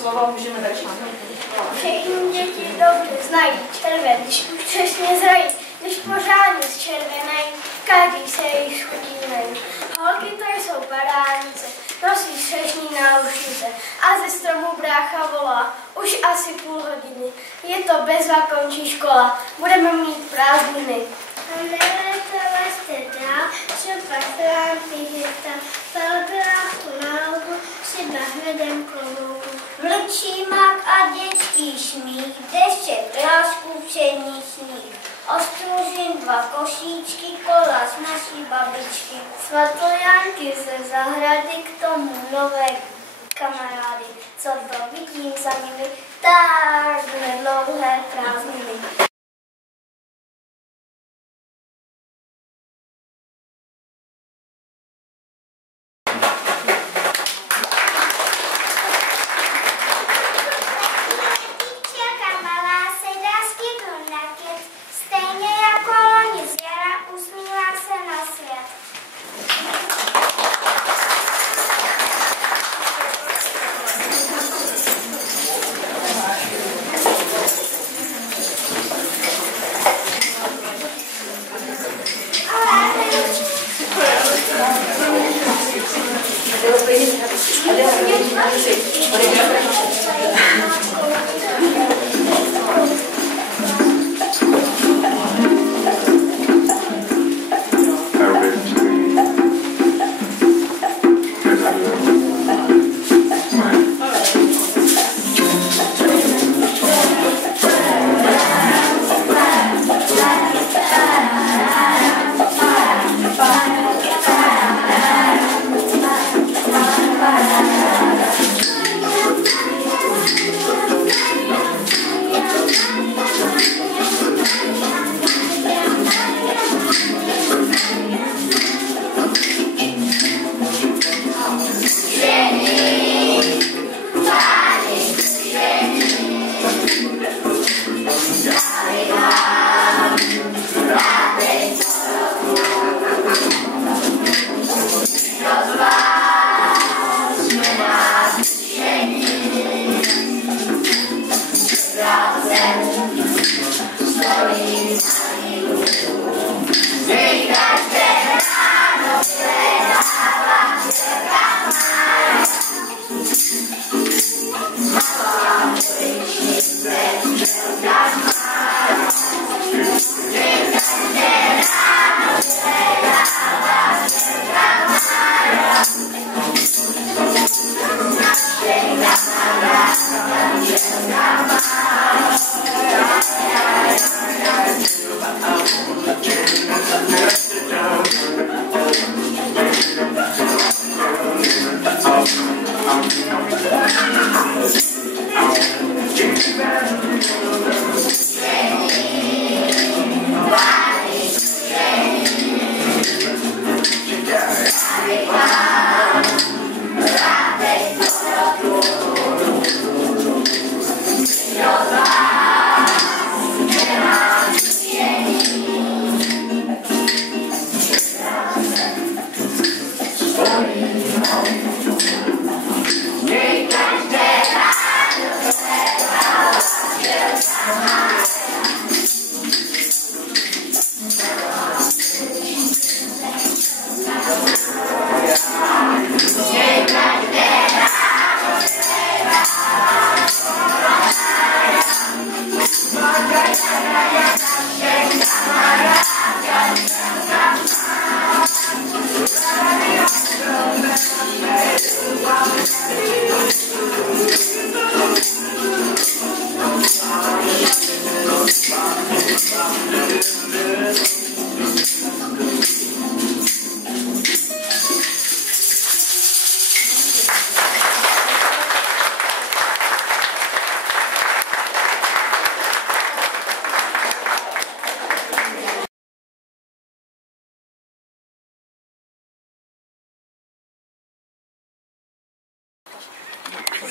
Slovo můžeme začít. Všechny děti dobře znají červen, když už přesně zrají, když pořádně zčervenají, každý se jich chudínají. Holky to jsou paránice, nosí střešní náušnice a ze stromu brácha volá, už asi půl hodiny, je to bezva, končí škola, budeme mít prázdniny. A neletala jste dál, třeba chlánky hvězda, velbila tu na louku, si bahvedem klobouku. Vlčí mak a dětský smích, dešek, lásku, pšení sníh. Ostružin 2 košíčky, kola z naší babičky. Svatolánky ze zahrady, k tomu nové kamarády. Co to vidím za nimi, takhle dlouhé prázdniny.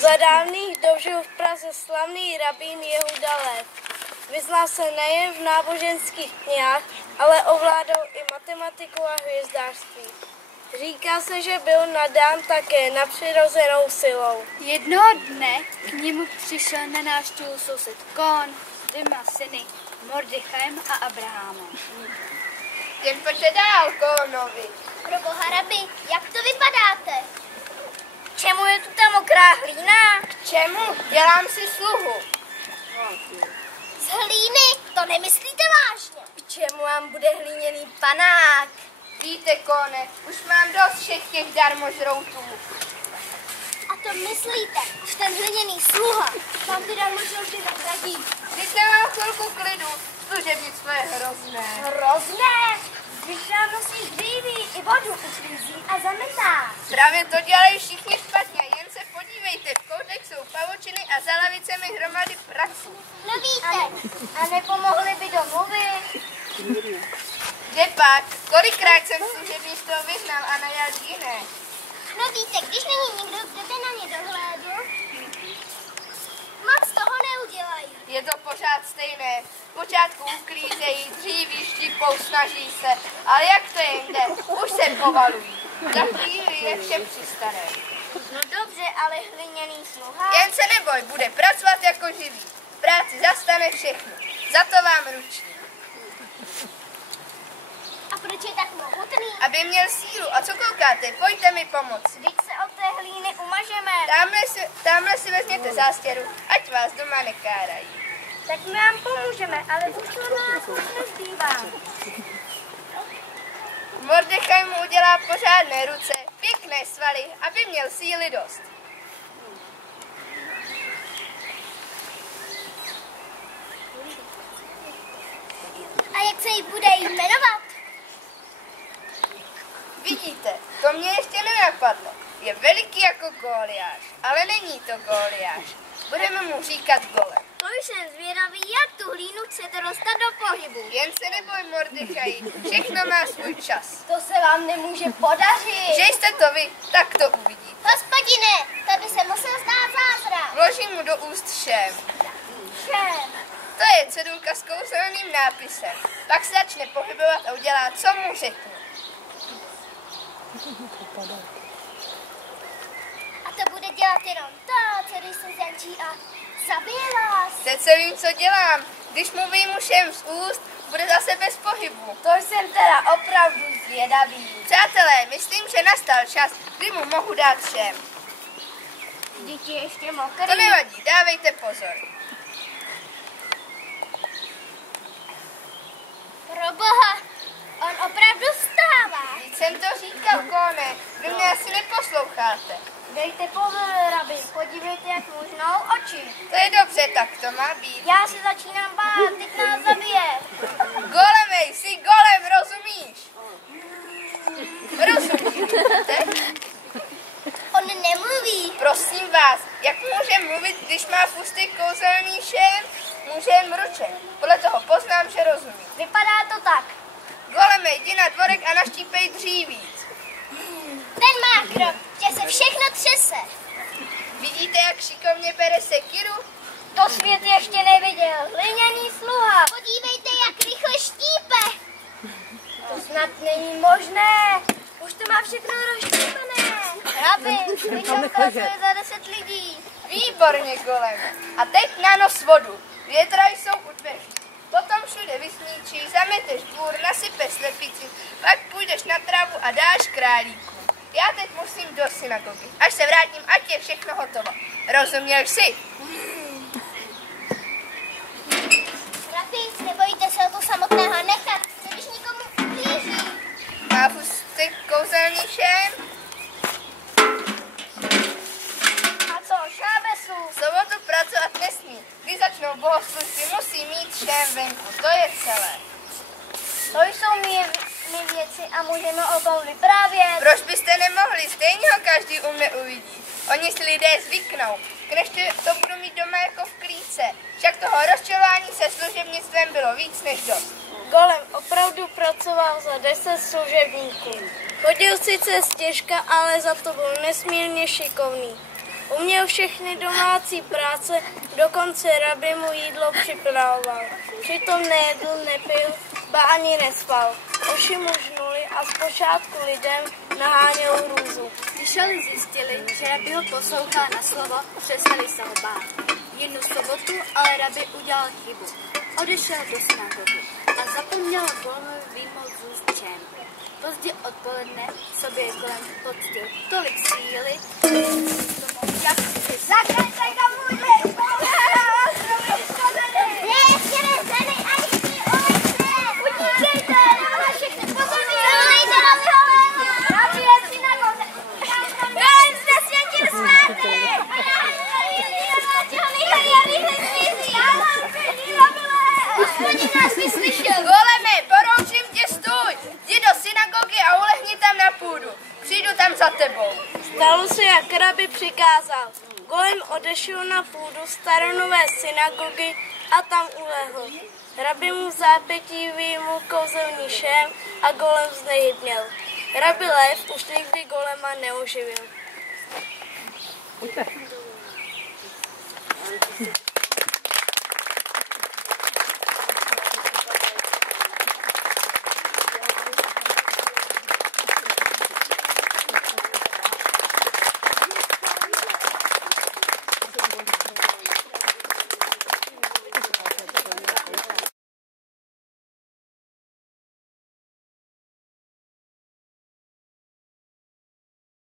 Za dávných dob žil v Praze slavný rabín Jehuda Lev. Vyznal se nejen v náboženských knihách, ale ovládal i matematiku a hvězdářství. Říká se, že byl nadán také nadpřirozenou silou. Jednoho dne k němu přišel na návštěvu soused Kón s 2 syny, Mordechajem a Abrahamem. Jen pojďte dál, Kónovi. Pro boha rabi, jak to vypadáte? Čemu je tu ta mokrá hlína? K čemu? Dělám si sluhu. Z hlíny? To nemyslíte vážně? K čemu vám bude hlíněný panák? Víte, Kóne, už mám dost všech těch darmožroutů. A to myslíte, už ten hliněný sluha vám ty darmožrouty nahradí? Když nemám chvilku klidu, služebnictvo je hrozné. Hrozné! Když nám nosí dříví i vodu uklízí a zametá. Právě to dělají všichni špatně, jen se podívejte, v koutech jsou pavučiny a za lavicemi hromady prachu. No víte, a nepomohli by domluvy? Kde pak? Kolikrát jsem služebnictvo vyhnal a najal jiné. No víte, když není nikdo, kdo by na ně dohlédl, moc toho neudělají. Je to pořád stejné. Zpočátku uklízejí, dříví, štípou, snaží se, ale jak to je jinde, už se povalují. Za chvíli je vše přistane. No dobře, ale hliněný sluha. Jen se neboj, bude pracovat jako živý. V práci zastane všechno. Za to vám ručím. A proč je tak mohutný? Aby měl sílu. A co koukáte? Pojďte mi pomoct. Vždyť se od té hlíny umažeme. Tamhle si vezměte zástěru, ať vás doma nekárají. Tak my vám pomůžeme, ale už to nás už nezbývá. Mordechaj mu udělá pořádné ruce, pěkné svaly, aby měl síly dost. A jak se jí bude jmenovat? Vidíte, to mě ještě nenapadlo. Je veliký jako Góliáš, ale není to Góliáš. Budeme mu říkat Golem. To jsem zvědavý, jak tu hlínu chcete dostat do pohybu. Jen se neboj, Mordechaji, všechno má svůj čas. To se vám nemůže podařit. Že jste to vy, tak to uvidíte. Hospodine, to by se musel stát zázrak. Vložím mu do úst šém. Šéf. To je cedulka s kouzelným nápisem. Pak se začne pohybovat a udělá, co mu řeknu. A to bude dělat jenom to, co když se zančí a zabije vás. Teď se vím, co dělám. Když mu vyjmu šém z úst, bude zase bez pohybu. To jsem teda opravdu zvědavý. Přátelé, myslím, že nastal čas, kdy mu mohu dát šém. Vždyť je ještě mokrý. To nevadí, dávejte pozor. Proboha, on opravdu vstává. Vždyť jsem to říkal, Kóne, vy mě asi neposloucháte. Dejte pozor, rabi, podívejte, jak mužnou oči. To je dobře, tak to má být. Já se začínám bát, teď nás zabije. Golemej, jsi golem, rozumíš? Rozumíte? On nemluví. Prosím vás, jak může mluvit, když má v ústech kouzelný šém? Může jen mručet. Podle toho poznám, že rozumí. Vypadá to tak. Golemej, jdi na dvorek a naštípej dříví. Ten má krok, že se všechno třese. Vidíte, jak šikovně bere sekiru? To svět ještě neviděl. Hliněný sluha. Podívejte, jak rychle štípe. To snad není možné. Už to má všechno rozštípené. Rabi, teď pracuje za 10 lidí. Výborně, goleme. A teď na nos vodu. Větra jsou u dveří. Potom všude vysníčí, zameteš dvůr, nasypeš slepici, pak půjdeš na trávu a dáš králíku. Já teď musím do synagogy. Až se vrátím, ať je všechno hotovo. Rozuměl jsi? Rabi, nebojíte se o to samotného nechat, když nikomu ublíží. Má v ústech kouzelný šém? A co, šábesu? V sobotu pracovat nesmí. Když začnou bohoslužby, musí mít šém venku. To je celé. To jsou my věci a můžeme o tom vyprávět. Proč byste nemohli? Stejně ho každý uvidí. Oni si lidé zvyknou. Knežte to budu mít doma jako v klíce. Však toho rozčelování se služebnictvem bylo víc než dost. Golem opravdu pracoval za 10 služebníků. Chodil sice stěžka, ale za to byl nesmírně šikovný. Uměl všechny domácí práce, dokonce rabi mu jídlo připravoval. Přitom nejedl, nepil, ba ani nespal. Oči mu žnuly a zpočátku lidem naháněl hrůzu. Když šeli zjistili, že rabi ho poslouchá na slovo, přestali se ho bát. Jednu sobotu ale rabi udělal chybu. Odešel do synagogy a zapomněl Golemovi vyjmout z úst džem. Pozdě odpoledne sobě Golem poctil tolik síly, jak si zachraňte tam můj lid! Ještě nezdanej ani ty ovce! Utíkejte! Na všechny pozorný! Zavolejte na Golema! Rabi je v synagoze! Golem zasvětil svátek! Hospodin nás vyslyšel! Goleme, poroučím tě, stůj! Jdi do synagogy a ulehni tam na půdu. Přijdu tam za tebou. Stalo se, jak rabi přikázal. Golem odešel na půdu staronové synagogy a tam ulehl. Rabi mu v zápětí vyjmul kouzelný šém a Golem znehybněl. Rabi Lev už nikdy Golema neuživil.